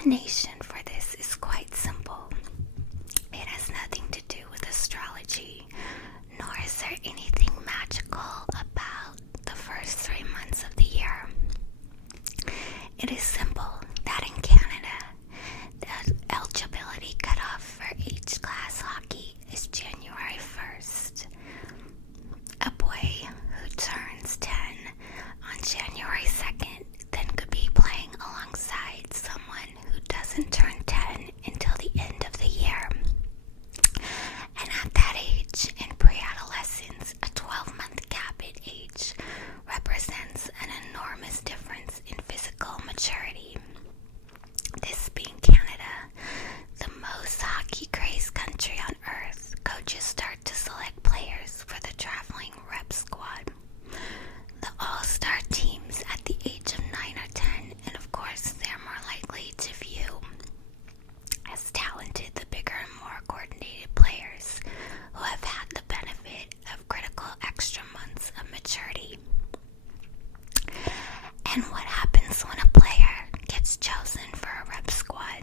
explanation for this is quite simple. It has nothing to do with astrology, nor is there anything magical about the first 3 months of the year. It is simple that in Canada, the eligibility cutoff for age class hockey is January 1st. A boy who turns 10 on January 2nd then could be playing alongside someone who doesn't turn 10 until the end of the year. And at that age, in pre-adolescence, a 12-month gap in age represents an enormous difference in physical maturity. This being Canada, the most hockey-crazed country on earth, coaches start to select players for the traveling rep squad. The all-star teams at the age of 9 or 10, and of course they're more likely to view as talented the bigger and more coordinated players who have had the benefit of critical extra months of maturity. And what happens when a player gets chosen for a rep squad?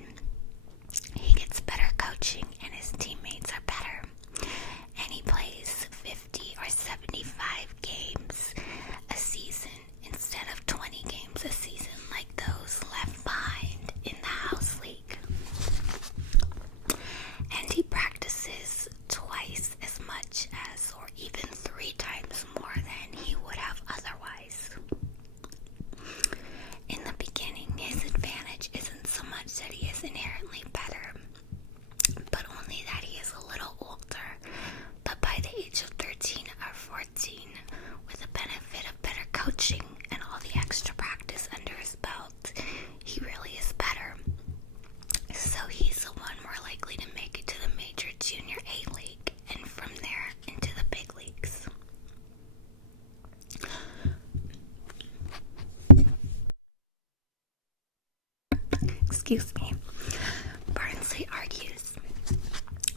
He gets better coaching and his teammates are better. And he plays 50 or 75 games a season instead of 20 games a season like those left behind in the house league. And he practices twice as much as, or even 3 times more than he would have otherwise. In the beginning, his advantage isn't so much that he is inherently better, but only that he is a little older. But by the age of 13 or 14, with the benefit of better coaching and all the extra practice under his belt, he really is better. So he's the one more likely to make it to the major junior A league, and from there into the big leagues. Excuse me. Barnsley argues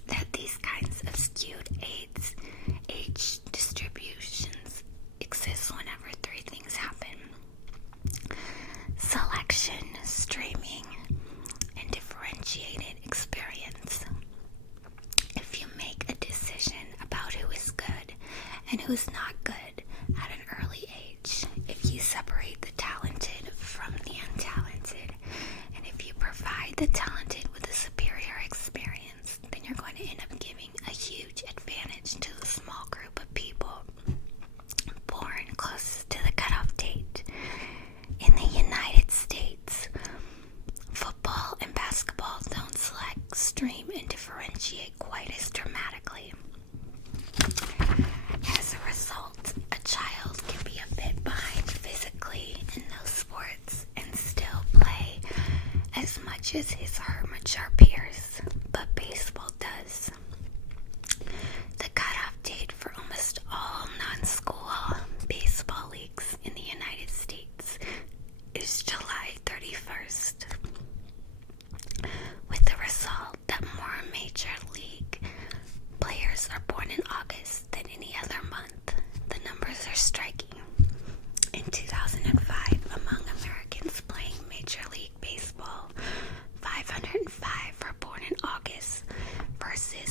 that these kinds of skewed age distributions exist whenever 3 things happen: selection, streaming, and differentiated experience. If you make a decision about who is good and who's not good at an early age, if you separate the talented from the untalented, and if you provide the talented with a superior experience, then you're going to end up giving a huge advantage to the small group of people born closest to the cutoff date. In the United States, football and basketball don't select, stream, and differentiate quite as dramatically. As a result, a child can be a bit behind physically in those sports and still play as much as his or her mature peers, but baseball does. The cutoff date for almost all non-school baseball leagues in the United States is July 31st, with the result that more major league players are born in August than any other month. The numbers are striking. In 2005, among Americans playing Major League Baseball, 505 were born in August versus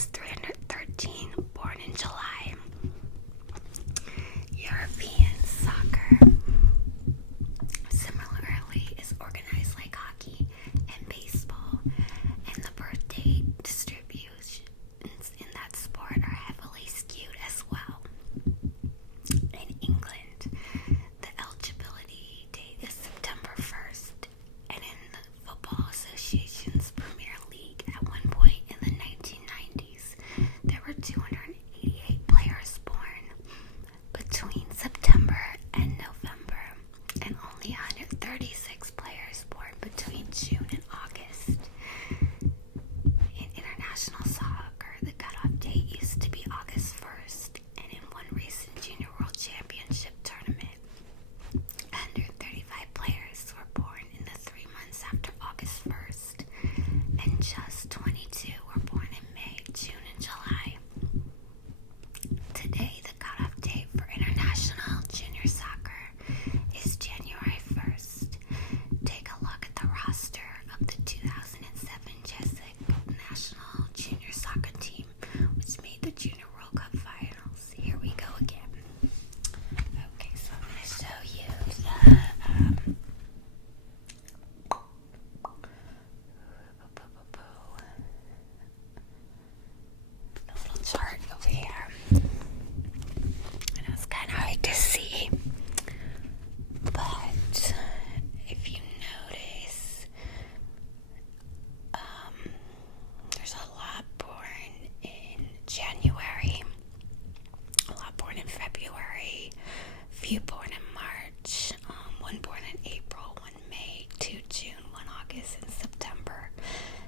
August and September.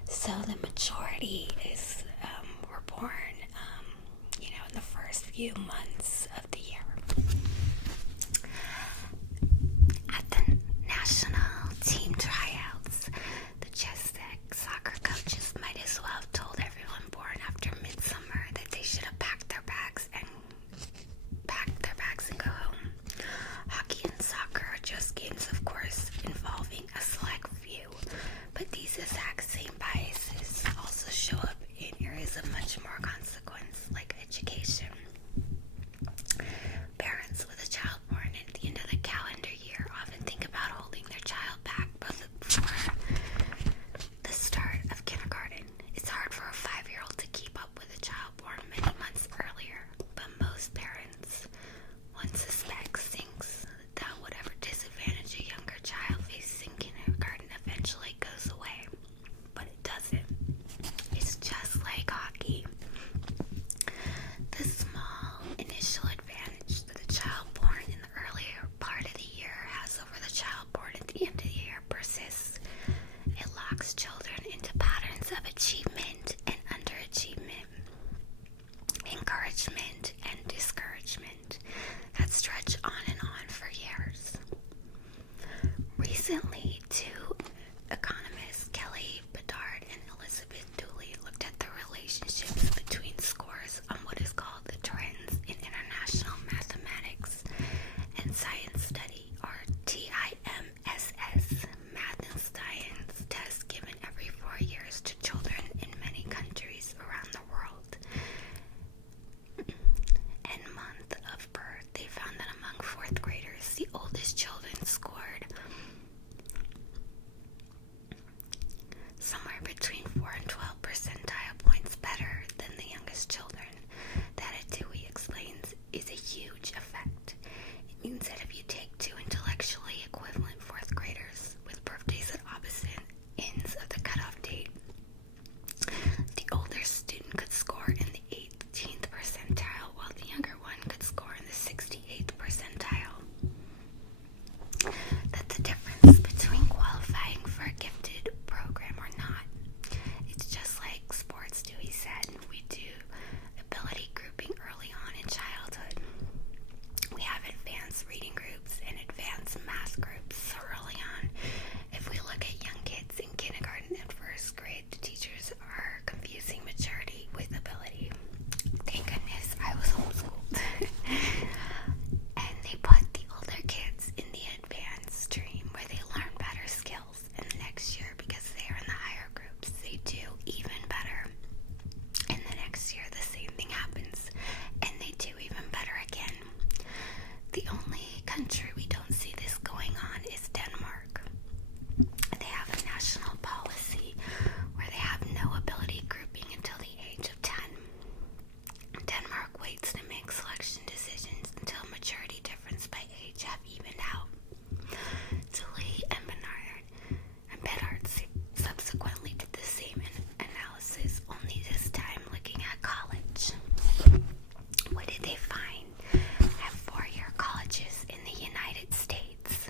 So the majority were born, in the first few months of the year. At the national team tryouts, the Chestec soccer coaches might as well have told everyone born after midsummer that they should have packed their bags and go home. Hockey and soccer are just games, of course, involving a select few, but these exact same biases also show up in areas of much more consequence, like education. Parents with a child born at the end of the calendar year often think about holding their child back before the start of kindergarten. It's hard for a 5-year-old to keep up with a child born many months earlier, but most parents, one suspects, thinks that whatever disadvantage a younger child faces in kindergarten eventually goes away. But it doesn't. It's just like hockey. The small initial advantage that the child born in the earlier part of the year has over the child born at the end of the year persists. It locks children into patterns of achievement and underachievement, encouragement and discouragement that stretch on and on for years. Recently, two economists, Kelly Bedard and Elizabeth Dooley, looked at the relationships between scores on what is called the Trends in International Mathematics and Science Study, or TIMSS, Math and Science test given every 4 years to children in many countries around the world. And month of birth, they found that among 4th graders, the oldest children scored somewhere between 4 and 12 percentile points better than the youngest children. That, Dewey explains, is a huge effect. It means that if you take two intellectually equivalent 4th graders with birthdays at opposite ends of the cutoff date, the older student could score in the 18th percentile, while the younger one could score in the 68th percentile. That's the difference between qualifying for a gifted program or not. It's just like sports, Dewey said. We do ability grouping early on in childhood. We have advanced reading groups and advanced math groups so early on. If we look at young kids in kindergarten and 1st grade, the teachers are confusing maturity with ability. Thank goodness I was homeschooled. And they put the older kids in the advanced stream where they learn better skills. And the next year, because they are in the higher groups, they do even better. And the next year, the same thing happens. And they do even better again. The only country we don't see this going on is Denmark. They have a national policy where they have no ability grouping until the age of 10. Denmark waits to make selection decisions until maturity difference by age have evened out. Dooley and Bedard subsequently did the same analysis, only this time looking at college. What did they find? At 4-year colleges in the United States,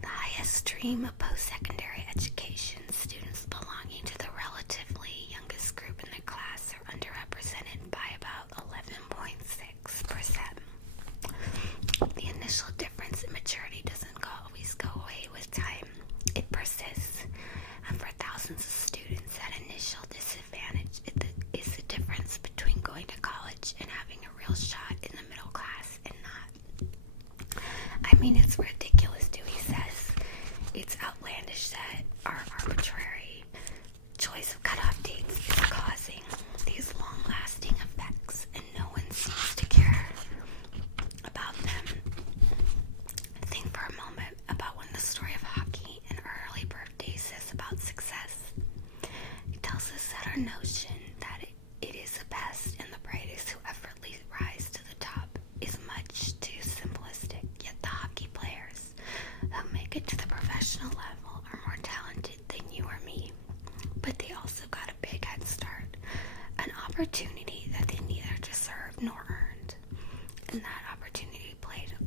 the highest stream of post-secondary education, students belonging to the relatively youngest group in the class are underrepresented by about 11.6%. The initial difference in maturity doesn't always go away with time. It persists, and for thousands of students, that initial disadvantage is the difference between going to college and having a real shot in the middle class and not. I mean, it's ridiculous, Dewey says. It's outlandish that our arbitrary choice of cutoff dates is causing these long-lasting effects, and no one seems to care about them. Think for a moment about when the story of hockey and early birthdays says about success. It tells us that our notion that it is the best and the brightest who effortlessly rise to the top is much too simplistic. Yet the hockey players who make it to the professional level are more talented than you or me. But they also got a big head start, an opportunity that they neither deserved nor earned. And that opportunity played a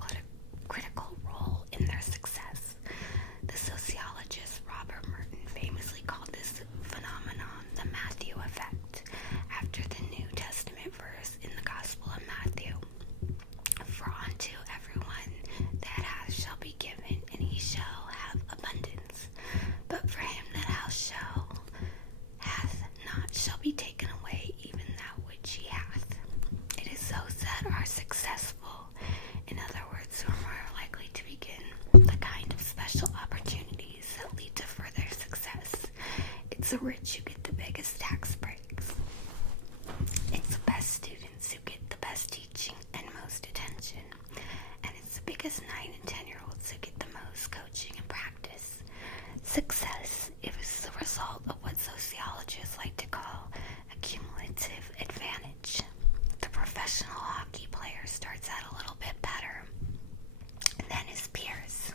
critical role in their success. The sociologist It's the rich who get the biggest tax breaks. It's the best students who get the best teaching and most attention. And it's the biggest 9 and 10-year-olds who get the most coaching and practice. Success is the result of what sociologists like to call a cumulative advantage. The professional hockey player starts out a little bit better than his peers.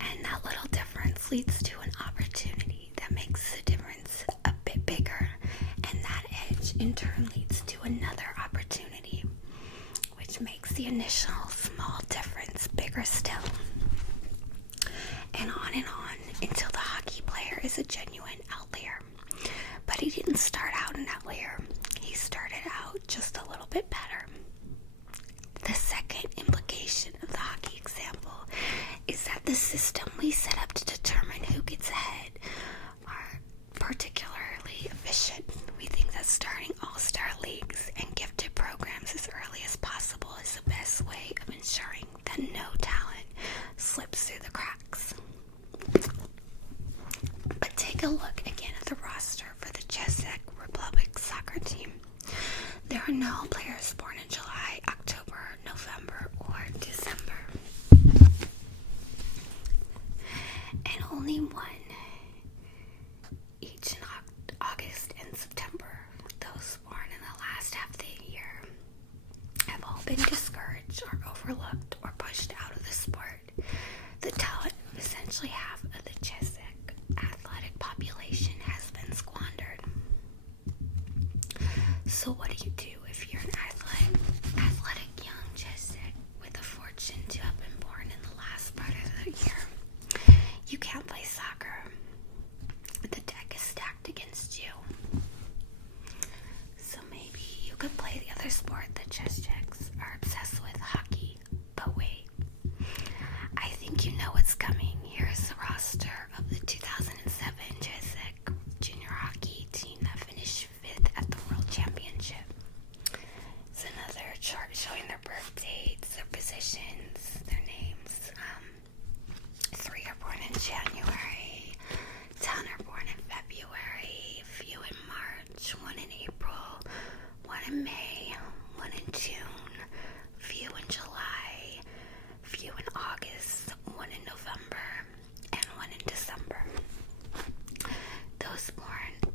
And that little difference leads to an opportunity that makes the difference a bit bigger, and that edge in turn leads to another opportunity, which makes the initial small difference bigger still. And on until the hockey player is a genuine outlier. But he didn't start out an outlier. He started out just a little bit better. The second implication of the hockey example is that the system we set up to determine who gets ahead are particularly efficient. We think that starting all-star leagues and gifted programs as early as possible is the best way of ensuring that no talent slips through the cracks. But take a look again at the roster for the Czech Republic soccer team. There are no players born in July, October, November, or December. And only one each in August and September. Those born in the last half of the year have all been discouraged or overlooked or pushed out of the sport. The talent of essentially half of the Czech athletic population has been squandered. So what do you do if you're an athletic young Czech with a fortune to have been born in the last part of the year? You can't play soccer. The deck is stacked against you. So maybe you could play the other sport that Czechs are obsessed with, hockey. But wait, I think you know what's coming. Here's the roster of the 2007 Czech junior hockey team that finished 5th at the World Championship. It's another chart showing their birth dates, their positions, their names. 3 are born in January, 10 are born in February, a few in March, 1 in April, 1 in May, 1 in June, a few in July, a few in August, 1 in November, and 1 in December. Those born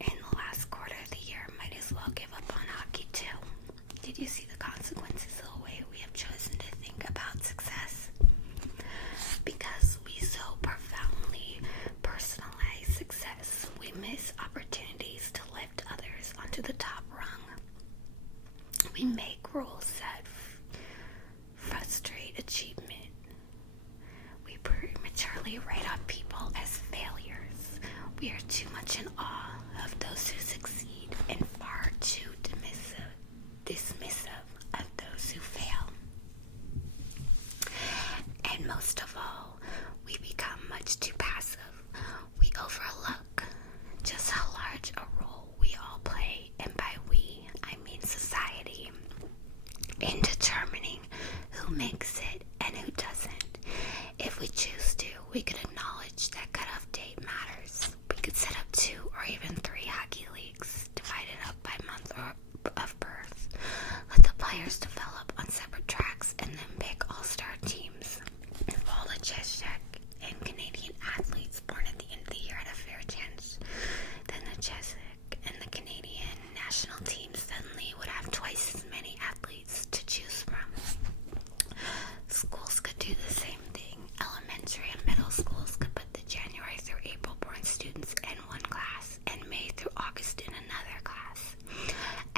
in the last quarter of the year might as well give up on hockey too. Did you see the consequences of the way we have chosen to think about success? Because we so profoundly personalize success, we miss opportunities to lift others onto the top rung. We make rules that frustrate achievement. We prematurely write off people as failures. We are too much in awe of those who succeed and far too dismissive of those who fail. And most of all, we become much too passive. We overlook just how large a role we all play, and by we, I mean society, in determining who makes it and who doesn't. If we choose to, we could acknowledge that cutoff date matters. We could set up 2 or even 3 hockey leagues, divided up by month of birth. Let the players develop on separate tracks and then pick all-star teams. If all the Czech and Canadian athletes born at the end of the year had a fair chance, then the Czech and the Canadian national teams suddenly would have twice as many athletes to choose from. Schools could do the same thing. Elementary and middle schools could put the January through April born students in one class and May through August in another class,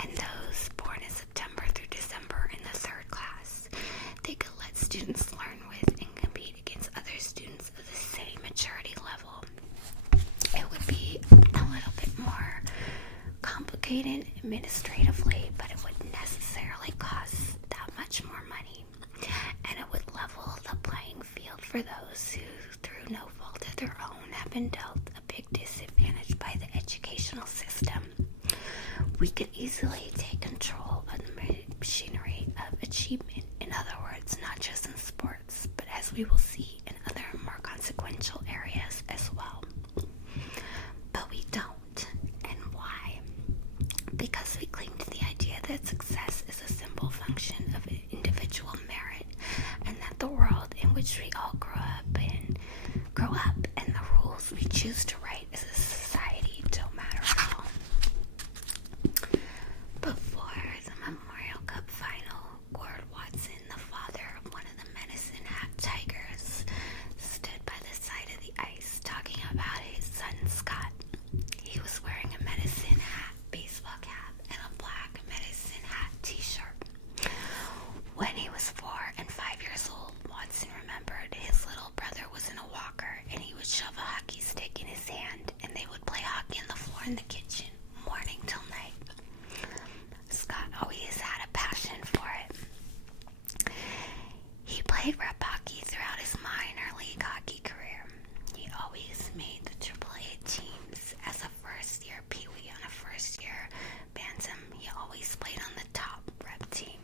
and those born in September through December in the 3rd class. They could let students learn with and compete against other students of the same maturity level. It would be a little bit more complicated administratively, but it wouldn't necessarily cost that much more money, and it would level the playing field for those who, through no fault of their own, have been dealt a big disadvantage by the educational system. We could easily take control of the machinery of achievement. In other words, not just in sports, but as we will see in other more consequential consequential areas as well. But we don't. And why? Because we cling to the idea that success is a simple function of individual merit, and that the world in which we all grow up and the rules we choose to write as a society don't matter at all. Before the Memorial Cup final, Gord Watson, the father of one of the Medicine Hat Tigers, stood by the side of the ice talking about his son Scott. He was wearing a Medicine Hat baseball cap and a black Medicine Hat t-shirt. When he was 4 and 5 years old, Watson remembered his little brother was in a walker, and he would shove a hockey stick in his hand, and they would play hockey on the floor in the kitchen, morning till night. Scott always had a passion for it. He played rep hockey throughout his minor league hockey career. He always made the AAA teams as a first-year peewee on a first-year bantam. He always played on the top rep team.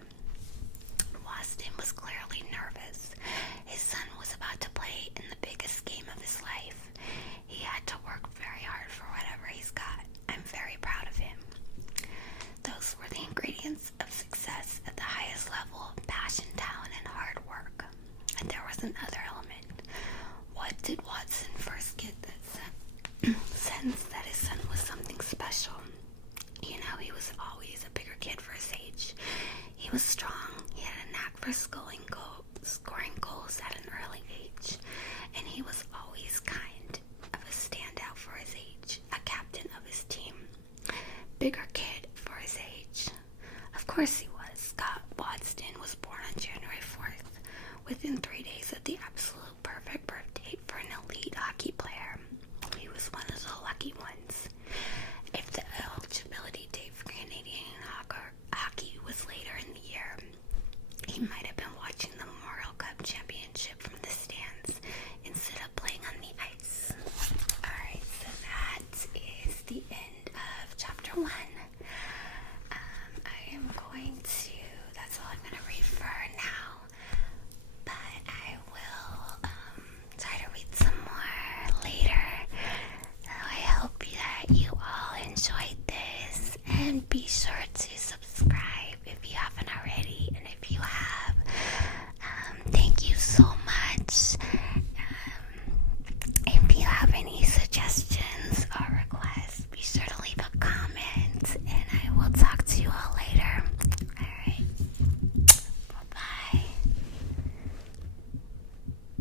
Watson was clearly nervous. His son was about to play in the biggest game of his life. He had to work very hard for whatever he's got. I'm very proud of him. Those were the ingredients of success at the highest level: passion, talent, and hard work. And there was another element. What did Watson first get that sense that his son was something special? You know, he was always a bigger kid for his age. He was strong. He had a knack for scoring goals at an early age. And he was always kind of a standout for his age, a captain of his team. Bigger kid for his age. Of course he